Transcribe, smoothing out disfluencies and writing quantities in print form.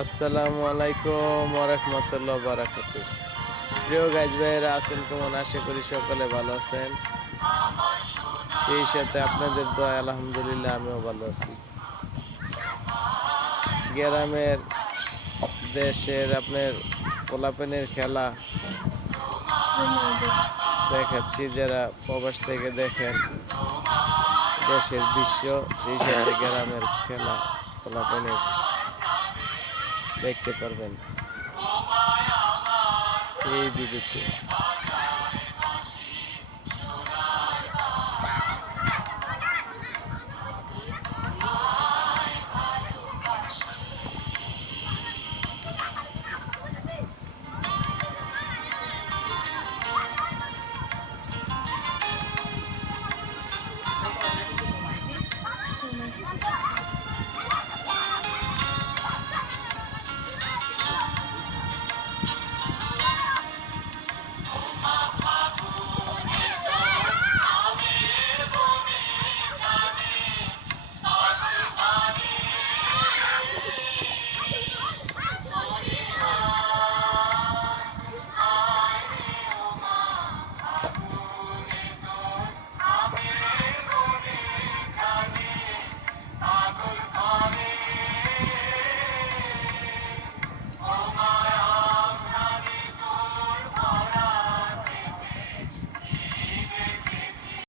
আসসালামু আলাইকুম ওয়া রাহমাতুল্লাহি ওয়া বারাকাতুহু। প্রিয় গাইজ ভাইয়েরা আছেন কেমন? আশা করি সকলে ভালো আছেন। সেই সাথে আপনাদের দোয়ায় আলহামদুলিল্লাহ আমিও ভালো আছি। গ্রামের দেশের আপনার পোলাপানের খেলা দেখাচ্ছি, যারা প্রবাস থেকে দেখেন দেশের দৃশ্য, সেই সাথে গ্রামের খেলা পোলাপানের দেখতে পারবেন এই ভিডিওতে।